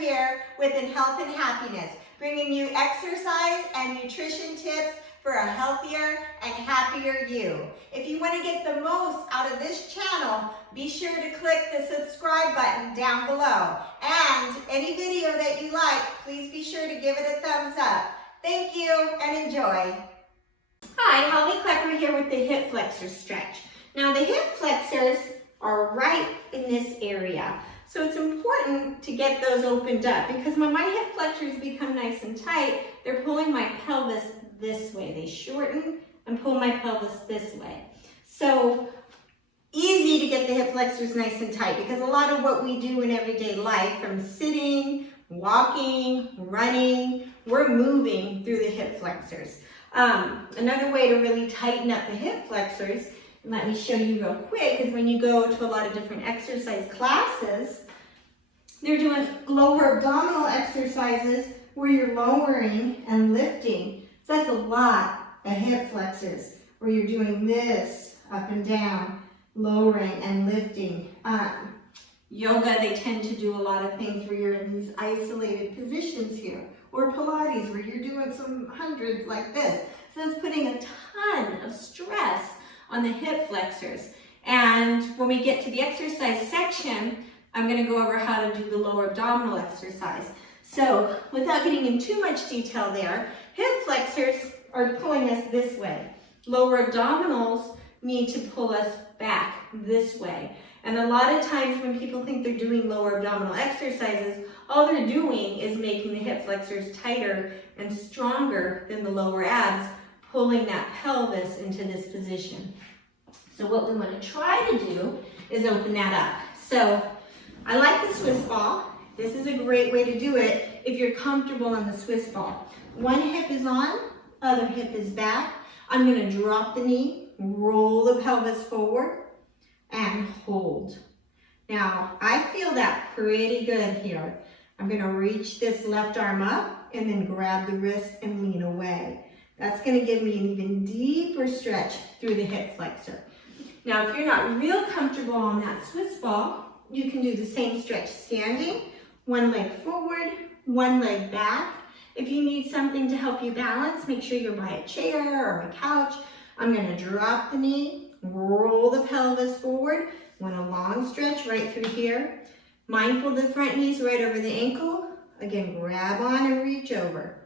here with Health and Happiness, bringing you exercise and nutrition tips for a healthier and happier you. If you want to get the most out of this channel, be sure to click the subscribe button down below. And any video that you like, please be sure to give it a thumbs up. Thank you and enjoy. Hi, Holly Klepper here with the hip flexor stretch. Now the hip flexors are right in this area. So it's important to get those opened up because when my hip flexors become nice and tight, they're pulling my pelvis this way. They shorten and pull my pelvis this way. So easy to get the hip flexors nice and tight because a lot of what we do in everyday life, from sitting, walking, running, we're moving through the hip flexors. Another way to really tighten up the hip flexors, and let me show you real quick, is when you go to a lot of different exercise classes, they're doing lower abdominal exercises where you're lowering and lifting. So that's a lot of hip flexors where you're doing this up and down, lowering and lifting. Yoga, they tend to do a lot of things where you're in these isolated positions here. Or Pilates, where you're doing some hundreds like this. So it's putting a ton of stress on the hip flexors. And when we get to the exercise section, I'm going to go over how to do the lower abdominal exercise. So without getting in too much detail there, hip flexors are pulling us this way. Lower abdominals need to pull us back this way. And a lot of times when people think they're doing lower abdominal exercises, all they're doing is making the hip flexors tighter and stronger than the lower abs, pulling that pelvis into this position. So what we want to try to do is open that up. So I like the Swiss ball. This is a great way to do it if you're comfortable on the Swiss ball. One hip is on, other hip is back. I'm going to drop the knee, roll the pelvis forward, and hold. Now, I feel that pretty good here. I'm going to reach this left arm up and then grab the wrist and lean away. That's going to give me an even deeper stretch through the hip flexor. Now, if you're not real comfortable on that Swiss ball, you can do the same stretch standing, one leg forward, one leg back. If you need something to help you balance, make sure you're by a chair or a couch. I'm going to drop the knee, roll the pelvis forward, want a long stretch right through here. Mindful the front knee's right over the ankle. Again, grab on and reach over.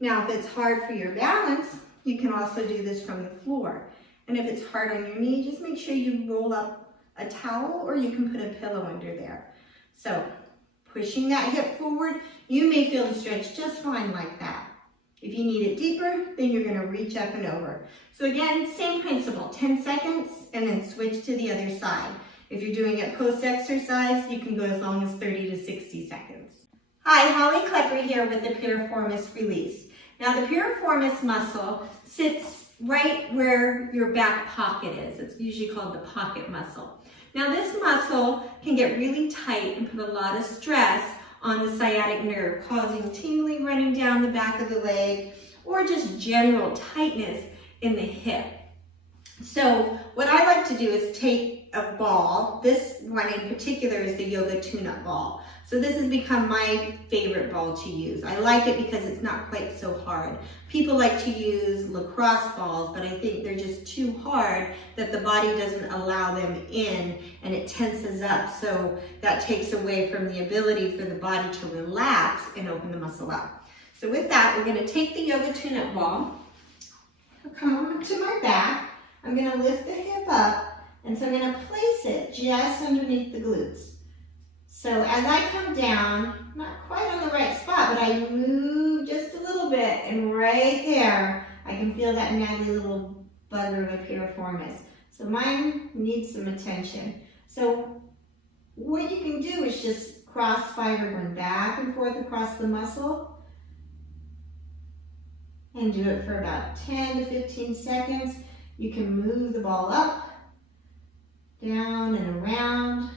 Now, if it's hard for your balance, you can also do this from the floor. And if it's hard on your knee, just make sure you roll up a towel or you can put a pillow under there. So, pushing that hip forward, you may feel the stretch just fine like that. If you need it deeper, then you're going to reach up and over. So again, same principle, 10 seconds and then switch to the other side. If you're doing it post-exercise, you can go as long as 30 to 60 seconds. Hi, Holly Klepper here with the Piriformis Release. Now the piriformis muscle sits right where your back pocket is. It's usually called the pocket muscle. Now this muscle can get really tight and put a lot of stress on the sciatic nerve, causing tingling running down the back of the leg or just general tightness in the hip. So what I like to do is take a ball. This one in particular is the yoga tune-up ball. So this has become my favorite ball to use. I like it because it's not quite so hard. People like to use lacrosse balls, but I think they're just too hard that the body doesn't allow them in and it tenses up. So that takes away from the ability for the body to relax and open the muscle up. So with that, we're going to take the yoga tune-up ball, come over to my back. I'm going to lift the hip up, and so I'm going to place it just underneath the glutes. So as I come down, not quite on the right spot, but I move just a little bit, and right there, I can feel that naggly little bugger of a piriformis. So mine needs some attention. So what you can do is just cross fiber, run back and forth across the muscle, and do it for about 10 to 15 seconds. You can move the ball up, down and around.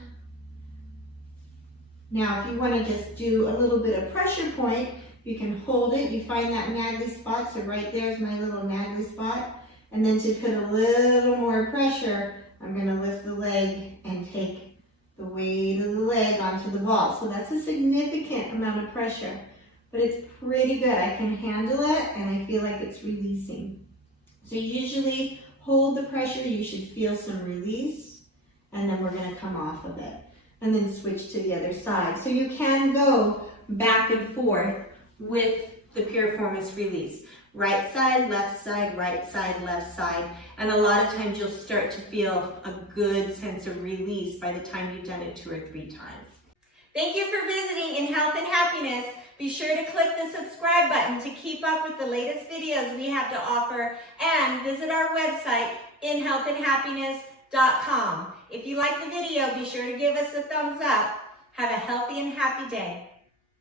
Now, if you want to just do a little bit of pressure point, you can hold it. You find that naggly spot, so right there's my little naggly spot. And then to put a little more pressure, I'm going to lift the leg and take the the weight of the leg onto the ball. So that's a significant amount of pressure, but it's pretty good. I can handle it and I feel like it's releasing. So usually hold the pressure, you should feel some release, and then we're gonna come off of it. And then switch to the other side. So you can go back and forth with the Piriformis Release. Right side, left side, right side, left side. And a lot of times you'll start to feel a good sense of release by the time you've done it 2 or 3 times. Thank you for visiting In Health and Happiness. Be sure to click the subscribe button to keep up with the latest videos we have to offer, and visit our website, inhealthandhappiness.com. If you like the video, be sure to give us a thumbs up. Have a healthy and happy day.